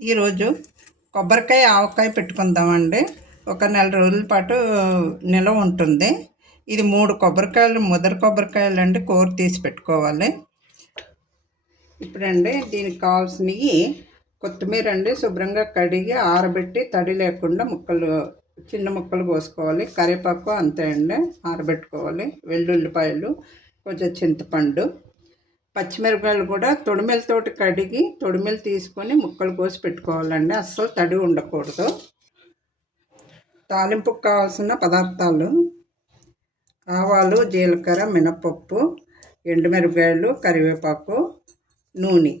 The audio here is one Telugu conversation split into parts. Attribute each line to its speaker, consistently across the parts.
Speaker 1: ఈరోజు కొబ్బరికాయ ఆవకాయ పెట్టుకుందామండి. ఒక నెల రోజుల పాటు నిల్వ ఉంటుంది. ఇది మూడు కొబ్బరికాయలు ముదరు కొబ్బరికాయలు అండి కూర తీసి పెట్టుకోవాలి. ఇప్పుడండి దీనికి కావాల్సినవి కొత్తిమీర అండి శుభ్రంగా కడిగి ఆరబెట్టి తడి లేకుండా ముక్కలు చిన్న ముక్కలు కోసుకోవాలి కరివేపాకు అంతే అండి ఆరబెట్టుకోవాలి. వెల్లుల్లిపాయలు కొంచెం చింతపండు పచ్చిమిరపకాయలు కూడా తొడిమెలతోటి కడిగి తొడిమెలు తీసుకొని ముక్కలు కోసి పెట్టుకోవాలండి. అస్సలు తడి ఉండకూడదు. తాలింపుకు కావాల్సిన పదార్థాలు ఆవాలు జీలకర్ర మినపప్పు ఎండుమిరపకాయలు కరివేపాకు నూనె.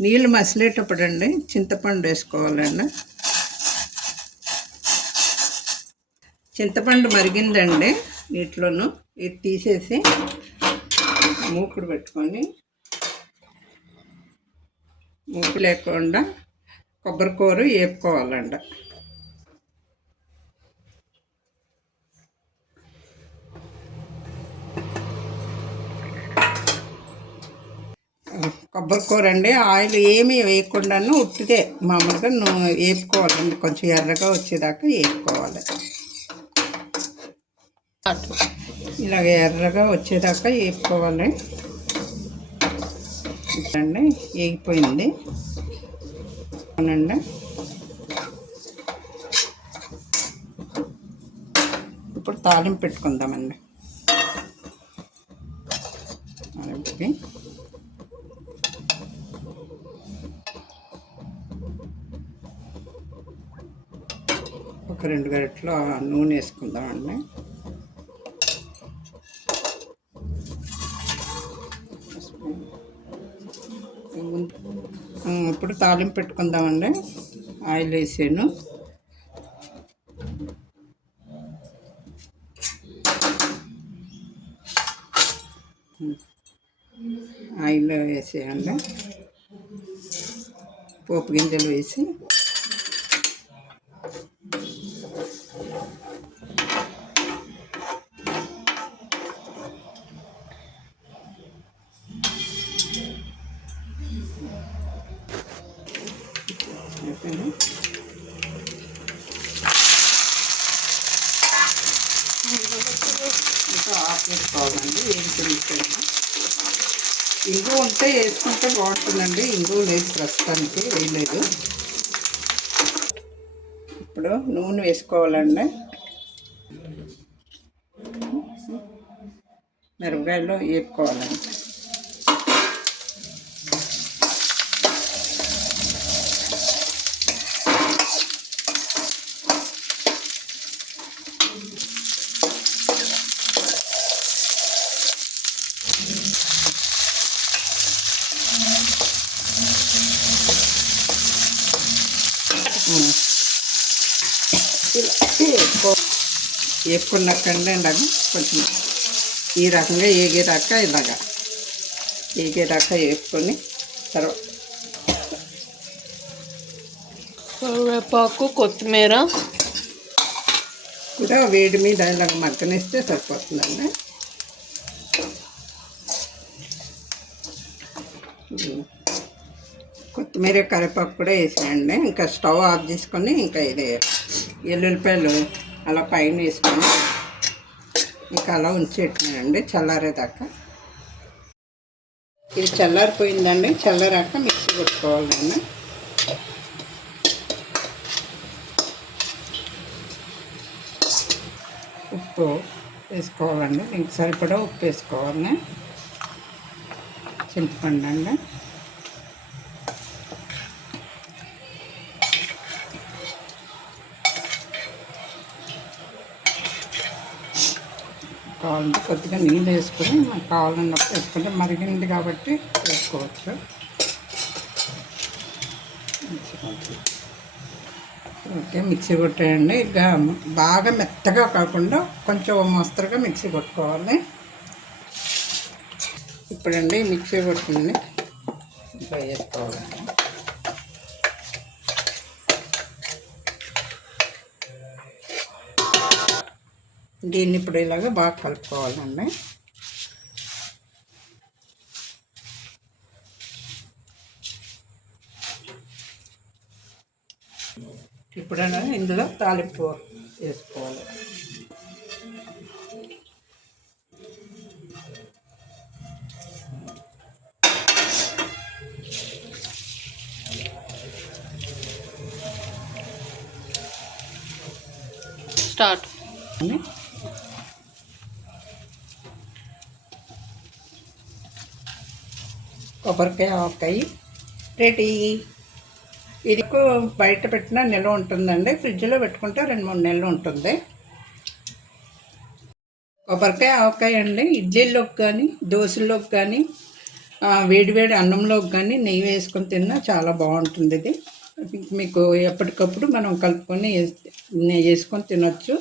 Speaker 1: నీళ్ళు మసిలేటప్పుడు అండి చింతపండు వేసుకోవాలండి. చింతపండు మరిగిందండి నీటిలోను. ఇది తీసేసి మూకుడు పెట్టుకొని మూకు లేకుండా కొబ్బరి కూర వేపుకోవాలంట కొబ్బరి కూర అండి ఆయిల్ ఏమీ వేయకుండాను ఉట్టిదే మామూలుగా నువ్వు వేపుకోవాలండి కొంచెం ఎర్రగా వచ్చేదాకా వేపుకోవాలి ఇలాగ ఎర్రగా వచ్చేదాకా వేపుకోవాలి. అండి వేగిపోయింది. అవునండి. ఇప్పుడు తాలింపు పెట్టుకుందామండి. తాలింపుకి. ఒక రెండు గరిటలు నూనె వేసుకుందామండి. ఇప్పుడు తాలింపు పెట్టుకుందామండి. ఆయిల్ వేసాను. ఆయిల్ వేసేయండి. పోపు గింజలు వేసి ఇంకా ఆఫ్ చేసుకోవాలండి వేయించిన ఇంగు ఉంటే వేసుకుంటే బాగుంటుందండి. ఇంగు లేదు ప్రస్తుతానికి వేయలేదు ఇప్పుడు నూనె వేసుకోవాలండి. మిరపకాయలు వేపుకోవాలండి. వేపుకున్నాకండి ఇలాగ కొంచెం ఈ రకంగా ఏగేదాకా ఇలాగా ఏగేదాకా వేపుకొని తర్వాత
Speaker 2: కరివేపాకు కొత్తిమీర.
Speaker 1: కూడా వేడి మీద ఇలాగ మగ్గనిస్తే సరిపోతుందండి. కొత్తిమీర కరివేపాకు కూడా వేసానండి. ఇంకా స్టవ్ ఆఫ్ చేసుకొని ఇంకా ఇది ఎల్లుల్లిపాయలు అలా పైన వేసుకొని ఇంకా అలా ఉంచేట్టున్నానండి చల్లారేదాకా. ఇది చల్లారిపోయిందండి చల్లారాక మిక్సీ కొట్టుకోవాలండి ఉప్పు వేసుకోవాలండి దీనికి సరిపడా ఉప్పు వేసుకోవాలి. చింతపండు అండి. కావాలంటే కొద్దిగా నీళ్ళు వేసుకొని మనకు కావాలన్నప్పుడు వేసుకుంటే మరిగింది కాబట్టి వేసుకోవచ్చు. ఓకే మిక్సీ కొట్టేయండి. ఇక బాగా మెత్తగా కాకుండా కొంచెం మొస్తరుగా మిక్సీ కొట్టుకోవాలి. ఇప్పుడండి మిక్సీ కొట్టింది ఇంకా వేసుకోవాలండి దీన్ని ఇప్పుడు ఇలాగ బాగా కలుపుకోవాలండి. ఇప్పుడు ఇందులో తాలింపు వేసుకోవాలి.
Speaker 2: స్టార్ట్.
Speaker 1: కొబ్బరికాయ ఆవకాయ. రెడీ. ఇది బయట పెట్టిన నిల్వ ఉంటుందండి. ఫ్రిడ్జ్లో పెట్టుకుంటే రెండు మూడు నెలలు ఉంటుంది. కొబ్బరికాయ ఆవకాయ అండి. ఇడ్లీలోకి కానీ దోశల్లోకి కానీ వేడివేడి అన్నంలోకి కానీ నెయ్యి వేసుకొని తిన్నా చాలా బాగుంటుంది ఇది. మీకు ఎప్పటికప్పుడు మనం కలుపుకొని వేసుకొని తినొచ్చు.